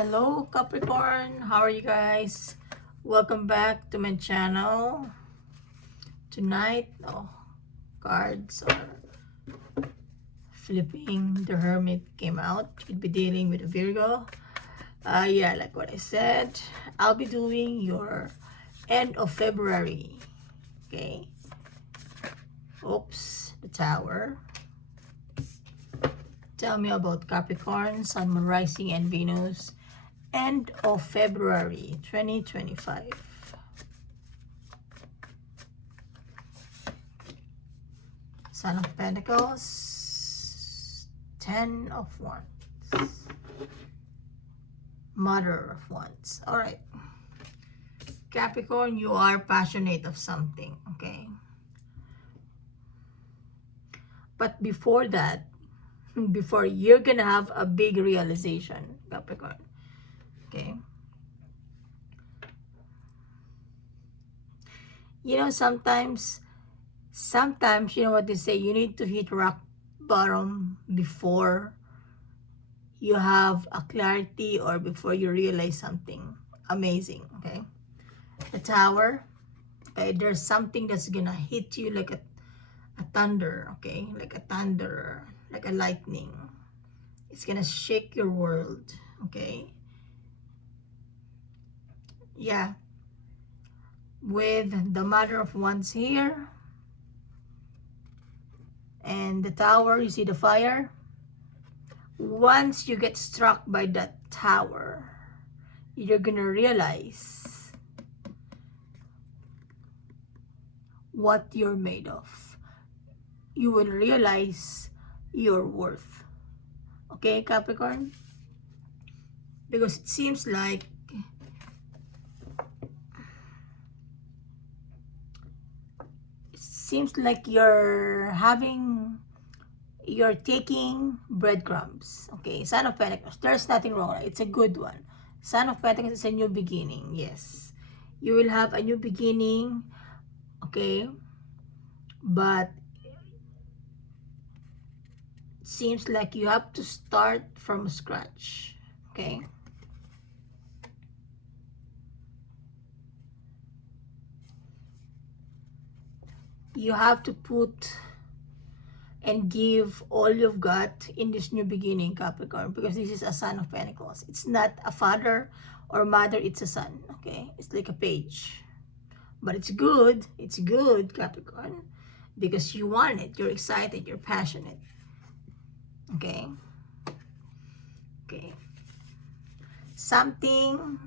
Hello Capricorn, how are you guys? Welcome back to my channel. Tonight, cards are flipping. The Hermit came out. You'd be dealing with a Virgo. Yeah, like what I said, I'll be doing your end of February. Okay. Oops, the Tower. Tell me about Capricorn, Sun, Moon, Rising, and Venus. End of February 2025. Son of Pentacles, Ten of Wands, Mother of Wands. All right, Capricorn, you are passionate of something, okay? But before that, before you're gonna have a big realization, Capricorn, okay? You know, sometimes you know what they say, you need to hit rock bottom before you have a clarity or before you realize something amazing. Okay, the Tower. Okay, there's something that's gonna hit you like a thunder. Okay, like a thunder, like a lightning. It's gonna shake your world. Okay, yeah, with the Mother of Wands here and the Tower, you see the fire. Once you get struck by that tower, you're gonna realize what you're made of. You will realize your worth. Okay, Capricorn? Because it seems like you're taking breadcrumbs. Okay, Son of Pentacles. There's nothing wrong. It's a good one. Son of Pentacles is a new beginning. Yes. You will have a new beginning. Okay. But it seems like you have to start from scratch. Okay. You have to put and give all you've got in this new beginning, Capricorn, because this is a Son of Pentacles. It's not a father or mother, it's a son. Okay, it's like a page, but it's good, Capricorn, because you want it, you're excited, you're passionate. Okay, okay, something,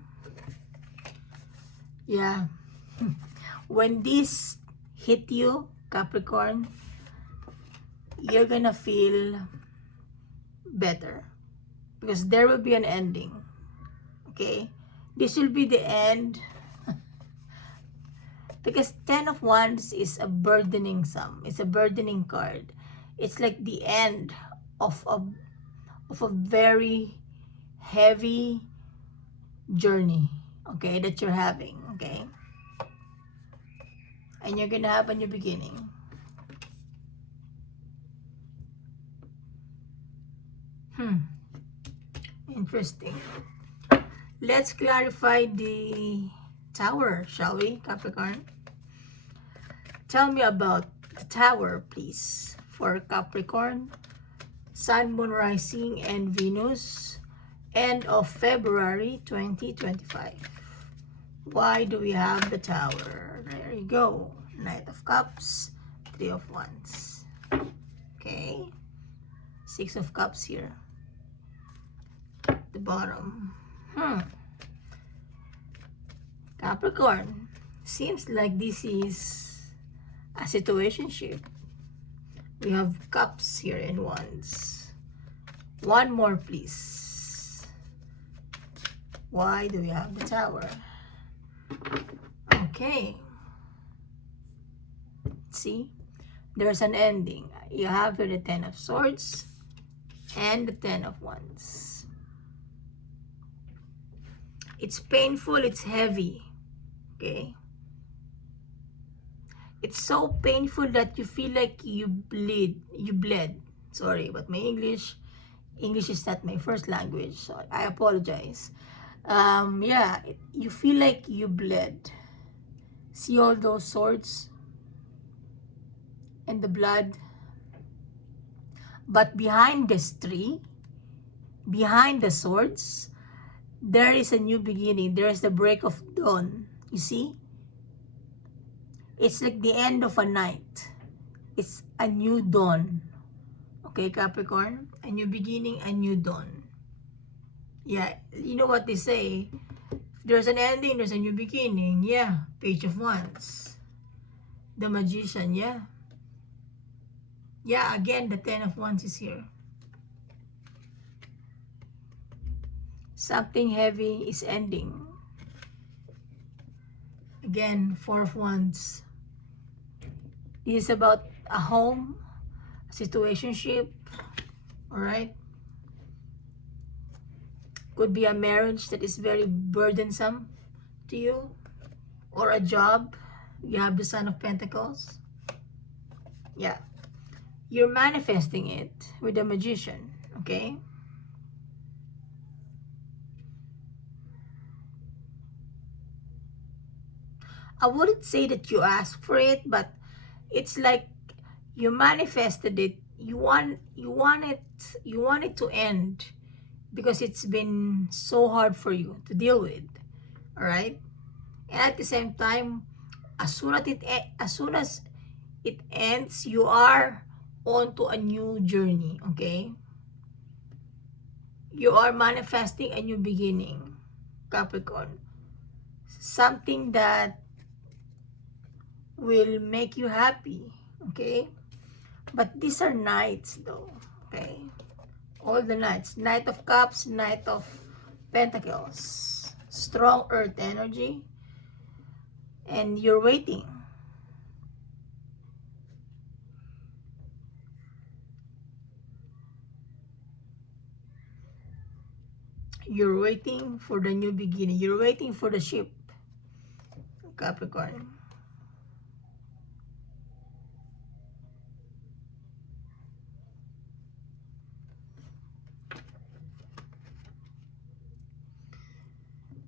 yeah. When this hit you, Capricorn, you're gonna feel better because there will be an ending. Okay, this will be the end because Ten of Wands is a burdening sum. It's a burdening card. It's like the end of a very heavy journey, okay, that you're having. Okay, and you're gonna have a new beginning. Interesting. Let's clarify the Tower, shall we, Capricorn? Tell me about the Tower, please, for Capricorn, Sun, Moon, Rising, and Venus, end of February 2025. Why do we have the Tower? There you go. Knight of Cups, Three of Wands. Okay. Six of Cups here. The bottom. Capricorn, seems like this is a situationship. We have Cups here and Wands. One more, please. Why do we have the Tower? Okay. See, there's an ending. You have here the Ten of Swords and the Ten of Wands. It's painful, it's heavy. Okay, it's so painful that you feel like you bled. Sorry, but my English English is not my first language, so I apologize. Yeah, you feel like you bled. See all those swords and the blood? But behind this tree, behind the swords, there is a new beginning. There is the break of dawn. You see? It's like the end of a night. It's a new dawn. Okay, Capricorn? A new beginning, a new dawn. Yeah, you know what they say? If there's an ending, there's a new beginning. Yeah, Page of Wands. The Magician, yeah. Yeah, again, the Ten of Wands is here. Something heavy is ending. Again, Four of Wands. This is about a home, a situationship, alright? Could be a marriage that is very burdensome to you, or a job. You have the Son of Pentacles. Yeah. You're manifesting it with the Magician, okay? I wouldn't say that you asked for it, but it's like you manifested it. You want it to end because it's been so hard for you to deal with. All right? And at the same time, as soon as it ends, you are on to a new journey, okay? You are manifesting a new beginning, Capricorn. Something that will make you happy, okay? But these are nights though, okay? All the nights. Knight of Cups, Knight of Pentacles. Strong earth energy. And you're waiting. You're waiting for the new beginning. You're waiting for the ship, Capricorn.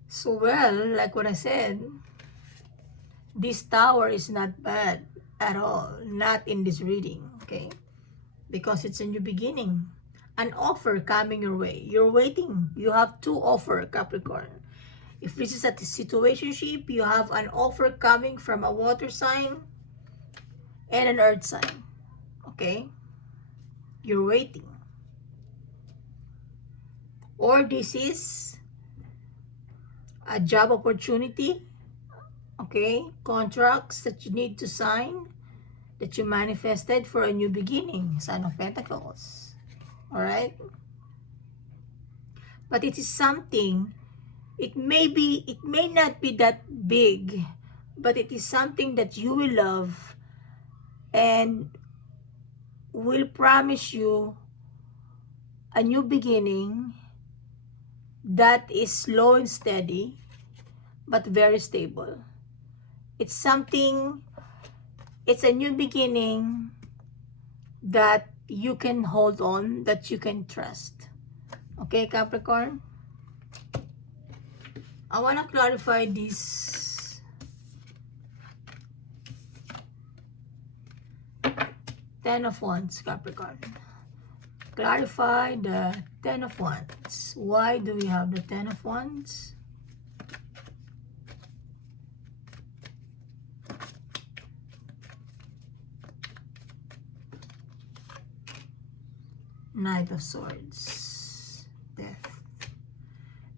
So well, like what I said, this tower is not bad at all. Not in this reading, okay? Because it's a new beginning. An offer coming your way. You're waiting. You have two offers, Capricorn. If this is a situationship, you have an offer coming from a water sign and an earth sign. Okay? You're waiting. Or this is a job opportunity. Okay? Contracts that you need to sign, that you manifested for a new beginning. Son of Pentacles. Alright? But it is something, it may not be that big, but it is something that you will love and will promise you a new beginning that is slow and steady, but very stable. It's something, it's a new beginning that you can hold on, that you can trust. Okay, Capricorn? I want to clarify this. Ten of Wands, Capricorn. Clarify the Ten of Wands. Why do we have the Ten of Wands? Knight of Swords. Death.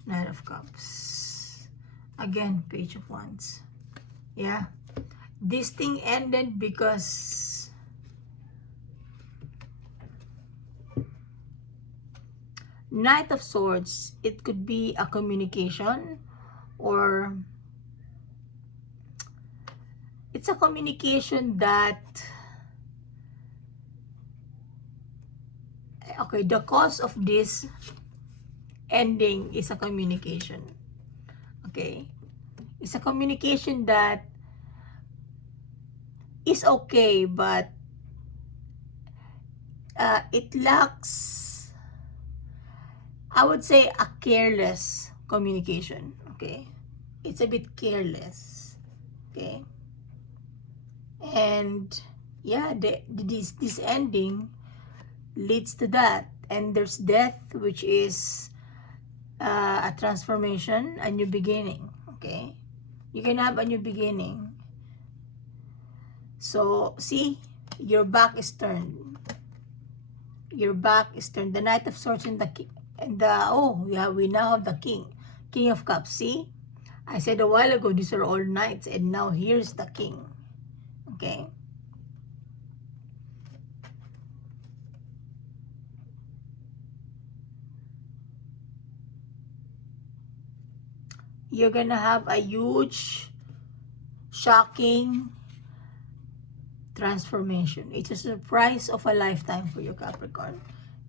Knight of Cups. Again, Page of Wands. Yeah. This thing ended because Knight of Swords, it could be a communication, or it's a communication that, okay, the cause of this ending is a communication. Okay? It's a communication that is okay, but it lacks I would say a careless communication, okay? It's a bit careless, okay? And yeah, this ending leads to that. And there's death, which is a transformation, a new beginning, okay? You can have a new beginning. So, see, your back is turned. Your back is turned. The Knight of Swords and the King. And yeah, we now have the King of Cups. See, I said a while ago, these are all knights, and now here's the king. Okay. You're gonna have a huge, shocking transformation. It's a surprise of a lifetime for you, Capricorn.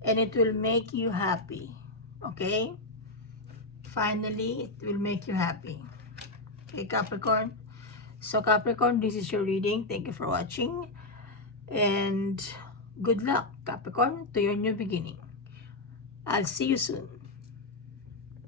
And it will make you happy. Okay? Finally, it will make you happy. Okay, Capricorn? So, Capricorn, this is your reading. Thank you for watching. And good luck, Capricorn, to your new beginning. I'll see you soon.